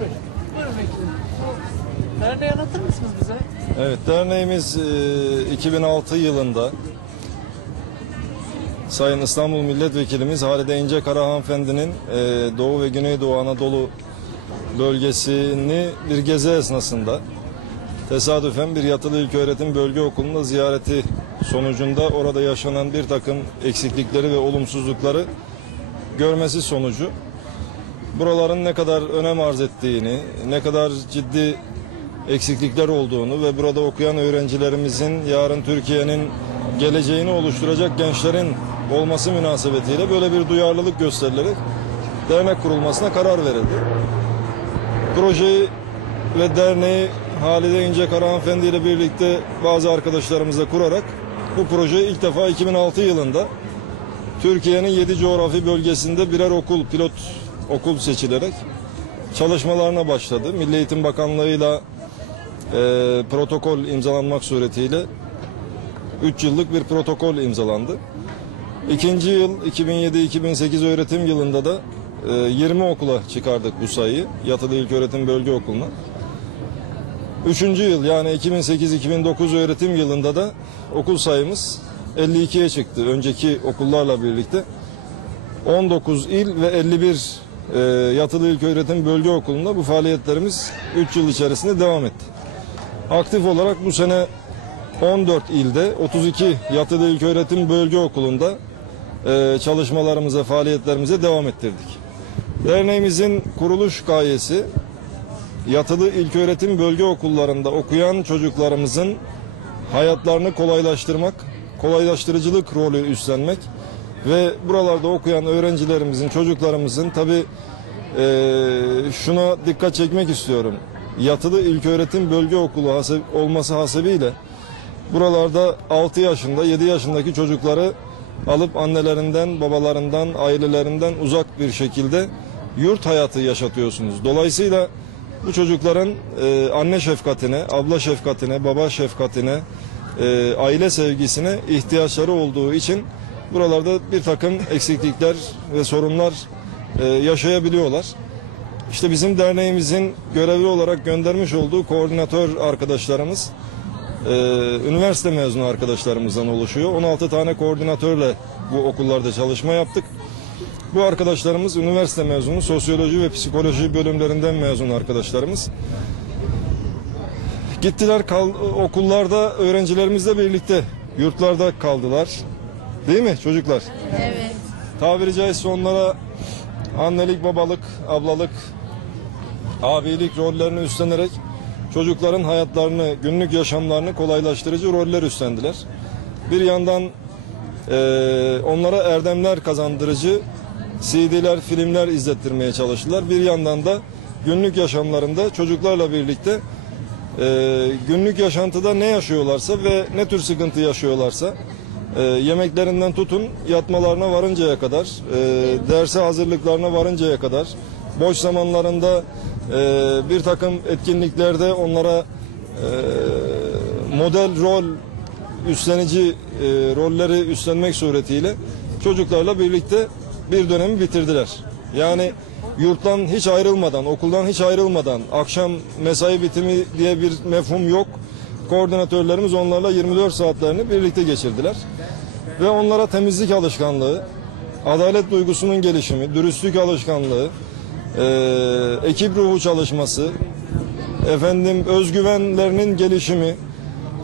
Buyurun. Bu derneği anlatır mısınız bize? Evet, derneğimiz e, 2006 yılında Sayın İstanbul Milletvekilimiz Halide İnce Kara hanımefendinin e, Doğu ve Güneydoğu Anadolu bölgesini bir gezi esnasında tesadüfen bir yatılı ilköğretim bölge okulunda ziyareti sonucunda orada yaşanan bir takım eksiklikleri ve olumsuzlukları görmesi sonucu buraların ne kadar önem arz ettiğini, ne kadar ciddi eksiklikler olduğunu ve burada okuyan öğrencilerimizin yarın Türkiye'nin geleceğini oluşturacak gençlerin olması münasebetiyle böyle bir duyarlılık gösterilerek dernek kurulmasına karar verildi. Projeyi ve derneği Halide İnce Kara Hanımefendi ile birlikte bazı arkadaşlarımızla kurarak bu proje ilk defa 2006 yılında Türkiye'nin 7 coğrafi bölgesinde birer okul, pilot okul seçilerek çalışmalarına başladı. Milli Eğitim Bakanlığı'yla e, protokol imzalanmak suretiyle 3 yıllık bir protokol imzalandı. İkinci yıl 2007-2008 öğretim yılında da e, 20 okula çıkardık bu sayıyı. Yatılı İlköğretim Bölge Okulu'na. Üçüncü yıl yani 2008-2009 öğretim yılında da okul sayımız 52'ye çıktı. Önceki okullarla birlikte 19 il ve 51 e, yatılı ilköğretim bölge okulunda bu faaliyetlerimiz 3 yıl içerisinde devam etti. Aktif olarak bu sene 14 ilde 32 yatılı ilköğretim bölge okulunda e, çalışmalarımıza, faaliyetlerimize devam ettirdik. Derneğimizin kuruluş gayesi yatılı ilköğretim bölge okullarında okuyan çocuklarımızın hayatlarını kolaylaştırmak, kolaylaştırıcılık rolü üstlenmek ve buralarda okuyan öğrencilerimizin, çocuklarımızın tabi şuna dikkat çekmek istiyorum. Yatılı ilköğretim bölge okulu haseb- olması hasebiyle buralarda 6 yaşında, 7 yaşındaki çocukları alıp annelerinden, babalarından, ailelerinden uzak bir şekilde yurt hayatı yaşatıyorsunuz. Dolayısıyla bu çocukların e, anne şefkatine, abla şefkatine, baba şefkatine, e, aile sevgisine ihtiyaçları olduğu için buralarda bir takım eksiklikler ve sorunlar e, yaşayabiliyorlar. İşte bizim derneğimizin görevli olarak göndermiş olduğu koordinatör arkadaşlarımız e, üniversite mezunu arkadaşlarımızdan oluşuyor. 16 tane koordinatörle bu okullarda çalışma yaptık. Bu arkadaşlarımız üniversite mezunu, sosyoloji ve psikoloji bölümlerinden mezun arkadaşlarımız. Gittiler kal, okullarda öğrencilerimizle birlikte yurtlarda kaldılar. Değil mi çocuklar? Evet. Tabiri caizse onlara annelik, babalık, ablalık, abilik rollerini üstlenerek çocukların hayatlarını, günlük yaşamlarını kolaylaştırıcı roller üstlendiler. Bir yandan eee, onlara erdemler kazandırıcı CD'ler, filmler izlettirmeye çalıştılar. Bir yandan da günlük yaşamlarında çocuklarla birlikte eee, günlük yaşantıda ne yaşıyorlarsa ve ne tür sıkıntı yaşıyorlarsa e, yemeklerinden tutun yatmalarına varıncaya kadar, e, derse hazırlıklarına varıncaya kadar, boş zamanlarında e, bir takım etkinliklerde onlara e, model rol üstlenici e, rolleri üstlenmek suretiyle çocuklarla birlikte bir dönemi bitirdiler. Yani yurttan hiç ayrılmadan, okuldan hiç ayrılmadan, akşam mesai bitimi diye bir mefhum yok. Koordinatörlerimiz onlarla 24 saatlerini birlikte geçirdiler. Ve onlara temizlik alışkanlığı, adalet duygusunun gelişimi, dürüstlük alışkanlığı, e, ekip ruhu çalışması, efendim özgüvenlerinin gelişimi,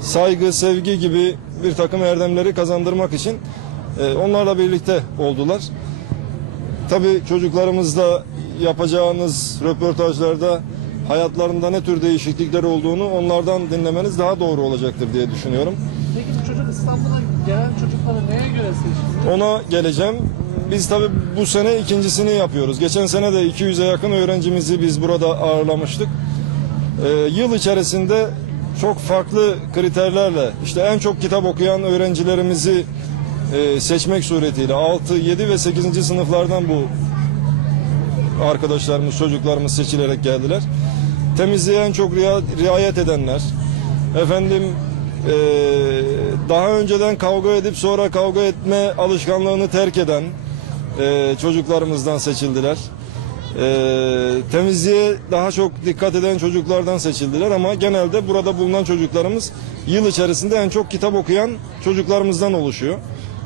saygı, sevgi gibi bir takım erdemleri kazandırmak için e, onlarla birlikte oldular. Tabii çocuklarımızla yapacağınız röportajlarda hayatlarında ne tür değişiklikler olduğunu onlardan dinlemeniz daha doğru olacaktır diye düşünüyorum. Peki bu çocuk İstanbul'a gelen çocukları neye göre seçtiniz? Ona geleceğim. Biz tabii bu sene ikincisini yapıyoruz. Geçen sene de 200'e yakın öğrencimizi biz burada ağırlamıştık. Ee, yıl içerisinde çok farklı kriterlerle işte en çok kitap okuyan öğrencilerimizi e, seçmek suretiyle 6, 7 ve 8. sınıflardan bu arkadaşlarımız, çocuklarımız seçilerek geldiler. Temizliğe en çok ria- riayet edenler, efendim eee, daha önceden kavga edip sonra kavga etme alışkanlığını terk eden eee, çocuklarımızdan seçildiler. Ee, temizliğe daha çok dikkat eden çocuklardan seçildiler ama genelde burada bulunan çocuklarımız yıl içerisinde en çok kitap okuyan çocuklarımızdan oluşuyor.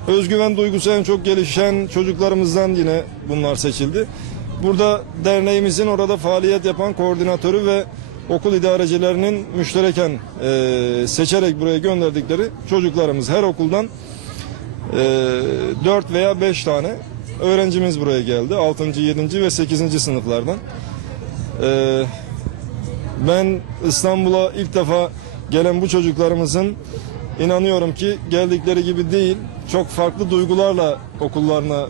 Özgüven duygusu en çok gelişen çocuklarımızdan yine bunlar seçildi. Burada derneğimizin orada faaliyet yapan koordinatörü ve okul idarecilerinin müştereken e, seçerek buraya gönderdikleri çocuklarımız her okuldan e, 4 veya 5 tane öğrencimiz buraya geldi. 6. 7. ve 8. sınıflardan. E, ben İstanbul'a ilk defa gelen bu çocuklarımızın inanıyorum ki geldikleri gibi değil, çok farklı duygularla okullarına